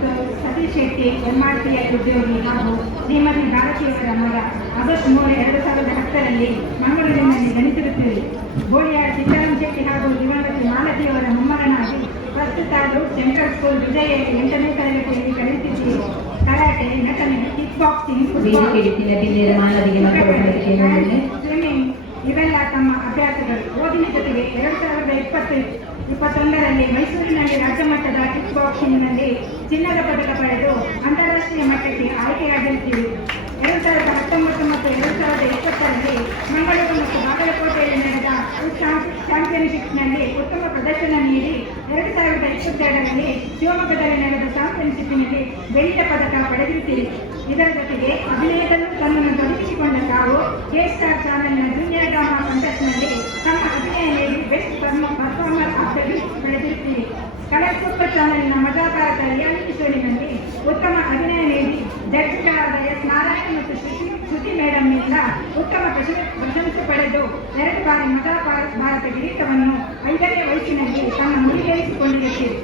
ಮತ್ತು ಸತೀಶ್ ಶೆಟ್ಟಿ ಎಂಆರ್ಪಿಐ ಉದ್ಯೋಗಿ ಹಾಗೂ ಶ್ರೀಮತಿ ಭಾರತಿಯವರ ಮಗ ಆಗಸ್ಟ್ ಮೂರು ಎರಡು ಸಾವಿರದ ಹತ್ತರಲ್ಲಿ ಮಂಗಳೂರಿನಲ್ಲಿ ಜನಿಸಿರುತ್ತೀರಿ ಗೋಳಿಯಾರ್ ಸೀತಾರಾಮ್ ಶೆಟ್ಟಿ ಹಾಗೂ ದಿವಂಗತಿ ಮಾಲತಿಯವರ ಮೊಮ್ಮಗನಾಗಿ ಪ್ರಸ್ತುತ ಸೆಂಟ್ರಲ್ ಸ್ಕೂಲ್ ವಿಜಯ ಎಂಟನೇ ತರಗತಿಯಲ್ಲಿ ಕಲಿಯುತ್ತಿದ್ದೀರಿ ಕರಾಟೆ ನಟನೆ ಕಿಕ್ ಬಾಕ್ಸಿಂಗ್ ಅಭ್ಯಾಸಗಳು ಓದಿನ ಜೊತೆಗೆ ಎರಡು ಸಾವಿರದ ಇಪ್ಪತ್ತೈದು ಇಪ್ಪತ್ತೊಂದರಲ್ಲಿ ಮೈಸೂರಿನಲ್ಲಿ ರಾಜ್ಯ ಮಟ್ಟದ ಕಿಕ್ ಬಾಕ್ಸಿಂಗ್ನಲ್ಲಿ ಚಿನ್ನದ ಪದಕ ಪಡೆದು ಅಂತಾರಾಷ್ಟ್ರೀಯ ಮಟ್ಟಕ್ಕೆ ಆಯ್ಕೆಯಾಗಿರುತ್ತೀರಿ. ಎರಡು ಸಾವಿರದ ಹತ್ತೊಂಬತ್ತು ಮತ್ತು ಎರಡು ಸಾವಿರದ ಇಪ್ಪತ್ತರಲ್ಲಿ ಮಂಗಳೂರು ಮತ್ತು ಬಾಗಲಕೋಟೆಯಲ್ಲಿ ನಡೆದ ಚಾಂಪಿಯನ್ಶಿಪ್ನಲ್ಲಿ ಉತ್ತಮ ಪ್ರದರ್ಶನ ನೀಡಿ ಎರಡು ಸಾವಿರದ ಇಪ್ಪತ್ತೆರಡರಲ್ಲಿ ಶಿವಮೊಗ್ಗದಲ್ಲಿ ನಡೆದ ಚಾಂಪಿಯನ್ಶಿಪ್ನಲ್ಲಿ ಬೆಳ್ಳಿಯ ಪದಕ ಪಡೆದಿರುತ್ತೀರಿ. ಇದರ ಜೊತೆಗೆ ಅಭಿನಯದಲ್ಲೂ ತನ್ನನ್ನು ತೊಡಗಿಸಿಕೊಂಡ ತಾವು ಕೆ ಸ್ಟಾರ್ ಚಾನೆಲ್ನ ಜೂನಿಯರ್ ಡ್ರಾಮಾ ಕಾಂಟೆಸ್ಟ್ನಲ್ಲಿ ತಮ್ಮ ಅಭಿನಯ ನೀಡಿ best performer of the week ಪಡೆದಿರುತ್ತೀರಿ colour super ಚಾನೆಲ್ನ ಮಜಾಕಾರಕ ರಿಯಾಲಿಟಿ ಶೋನಿನಲ್ಲಿ ಉತ್ತಮ ಅಭಿನಯ ನೀಡಿ ಜಡ್ಜ್ಗಳಾದ ಎಸ್ ನಾರಾಯಣ ಮತ್ತು ಶ್ರುತಿ ಶ್ರುತಿ ಮೇಡಮ್ನಿಂದ ಉತ್ತಮ ಪ್ರಶ- ಪ್ರಶಂಸೆ ಪಡೆದು ಎರಡು ಬಾರಿ ಮಜಾ ಭಾರತ ಭಾರತ ಕಿರೀಟವನ್ನು ಐದನೇ ವಯಸ್ಸಿನಲ್ಲಿ ತಮ್ಮ ಮುಡಿಗೇರಿಸಿಕೊಂಡಿರುತ್ತೀರಿ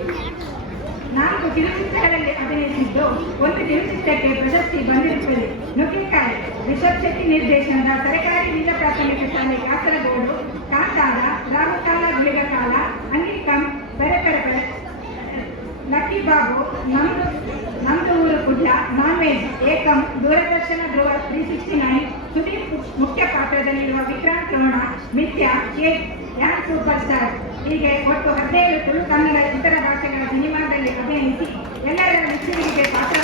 ನಾಲ್ಕು ಕಿರುಚಿತ್ರಗಳಲ್ಲಿ ಅಭಿನಯಿಸಿದ್ದು ಒಂದು ಕಿರುಚಿತ್ರಕ್ಕೆ ಪ್ರಶಸ್ತಿ ಬಂದಿರುತ್ತದೆ. ನುಗ್ಗಿಕಾಯಿ, ರಿಷಬ್ ಶೆಟ್ಟಿ ನಿರ್ದೇಶನದ ಸರ್ಕಾರಿ ಹಿರಿಯ ಪ್ರಾಥಮಿಕ ಶಾಲೆ ಕಾಸರಗೋಡು, ಕಾಂತಾರ ರಾಹುಕಾಲ ಬಾಬು ನಮ್ದು ಊರು Kudla non veg Ekam Doordarshan Dhruva three sixty nine Sudeep ಮುಖ್ಯ ಪಾತ್ರದಲ್ಲಿರುವ ವಿಕ್ರಾಂತ್ ರೋಣ ಮಿಥ್ಯಾ ಕೇಕ್ ಯಾನ್ ಸೂಪರ್ ಸ್ಟಾರ್ ಹೀಗೆ ಒಟ್ಟು ಹದಿನೈದು ತುಳು ಕನ್ನಡ ಇತರ ಭಾಷೆಗಳ ಸಿನಿಮಾದಲ್ಲಿ ಅಭಿನಯಿಸಿ ಎಲ್ಲರ ಮೆಚ್ಚುಗೆಗೆ ಪಾತ್ರರಾಗಿರುತ್ತಾರೆ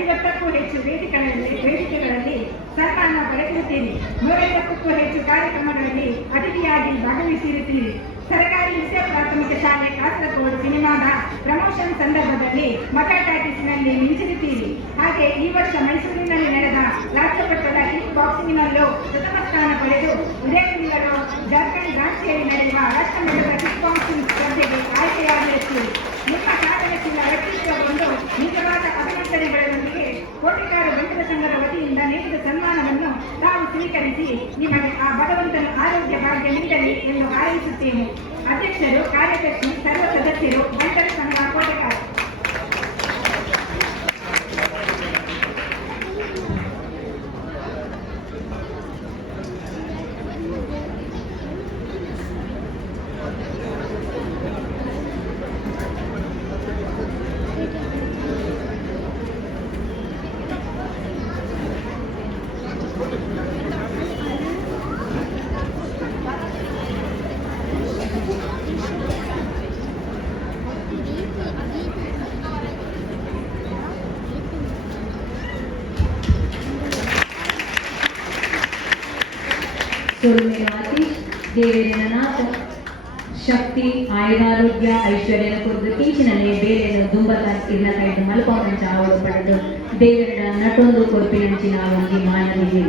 ಐವತ್ತಕ್ಕೂ ಹೆಚ್ಚು ವೇದಿಕೆಗಳಲ್ಲಿ ವೇದಿಕೆಗಳಲ್ಲಿ ಸನ್ಮಾನ ಪಡೆದಿರುತ್ತೀರಿ ನೂರೈವತ್ತಕ್ಕೂ ಹೆಚ್ಚು ಕಾರ್ಯಕ್ರಮಗಳಲ್ಲಿ ಅತಿಥಿಯಾಗಿ ಭಾಗವಹಿಸಿರುತ್ತೀರಿ. ಸರ್ಕಾರಿ ಹಿರಿಯ ಪ್ರಾಥಮಿಕ ಶಾಲೆ ಕಾಸರಗೋಡು ಸಿನಿಮಾದ ಪ್ರಮೋಷನ್ ಸಂದರ್ಭದಲ್ಲಿ ಮಠ ಟಾಕೀಸ್ನಲ್ಲಿ ಮಿಂಚಿರುತ್ತೀರಿ. ಹಾಗೆ ಈ ವರ್ಷ ಮೈಸೂರಿನಲ್ಲಿ ನಡೆದ ರಾಜ್ಯ ಮಟ್ಟದ ಕಿಕ್ ಬಾಕ್ಸಿಂಗ್ನಲ್ಲೂ ಪ್ರಥಮ ಸ್ಥಾನ ಪಡೆದು ಇದೇ ತಿಂಗಳು ಜಾರ್ಖಂಡ್ ರಾಂಚಿಯಲ್ಲಿ ನಡೆಯುವ ರಾಷ್ಟ್ರಮಟ್ಟದ ಕಿಕ್ ಬಾಕ್ಸಿಂಗ್ ಸ್ಪರ್ಧೆಗೆ ಆಯ್ಕೆಯಾಗಿರುತ್ತೀರಿ. ನಿಮ್ಮ ಸಾಧನೆಶೀಲ ವ್ಯಕ್ತಿತ್ವವನ್ನು ನಿಜವಾದ ಅಭಿನಂದನೆಗಳೊಂದಿಗೆ ಕೋಟಿಕಾರು ಬಂಟರ ಸಂಘದ ವತಿಯಿಂದ ನೀಡಿದ ಸನ್ಮಾನವನ್ನು ತಾವು ಸ್ವೀಕರಿಸಿ ನಿಮಗೆ ಆ ಭಗವಂತನ ಆರೋಗ್ಯ ಭಾಗ್ಯ ನೀಡಲಿ ಎಂದು ಹಾರೈಸುತ್ತೇನೆ. ಅಧ್ಯಕ್ಷರು, ಕಾರ್ಯದರ್ಶಿ, ಸರ್ವ ಸದಸ್ಯರು ಬಂಟರ ಸಂಘ Kotekar Solo mi gratis, deberían hacer ಶಕ್ತಿ ಆಯುರಾರೋಗ್ಯ ಐಶ್ವರ್ಯನ ಕುರಿತು ಕಿಂಚಿನಲ್ಲಿ ಬೇರೆಯನ್ನು ದುಂಬತ ಇರ್ನ ಕೈದು ಮಲ್ಪವನ ಚಾವಡು ಪಡೆದು ದೇವೇಂದ್ರ ನಟೊಂದು ಕೊರ್ಪಿನಂಚಿನ ಒಂದು ಮಾನವಿದೆ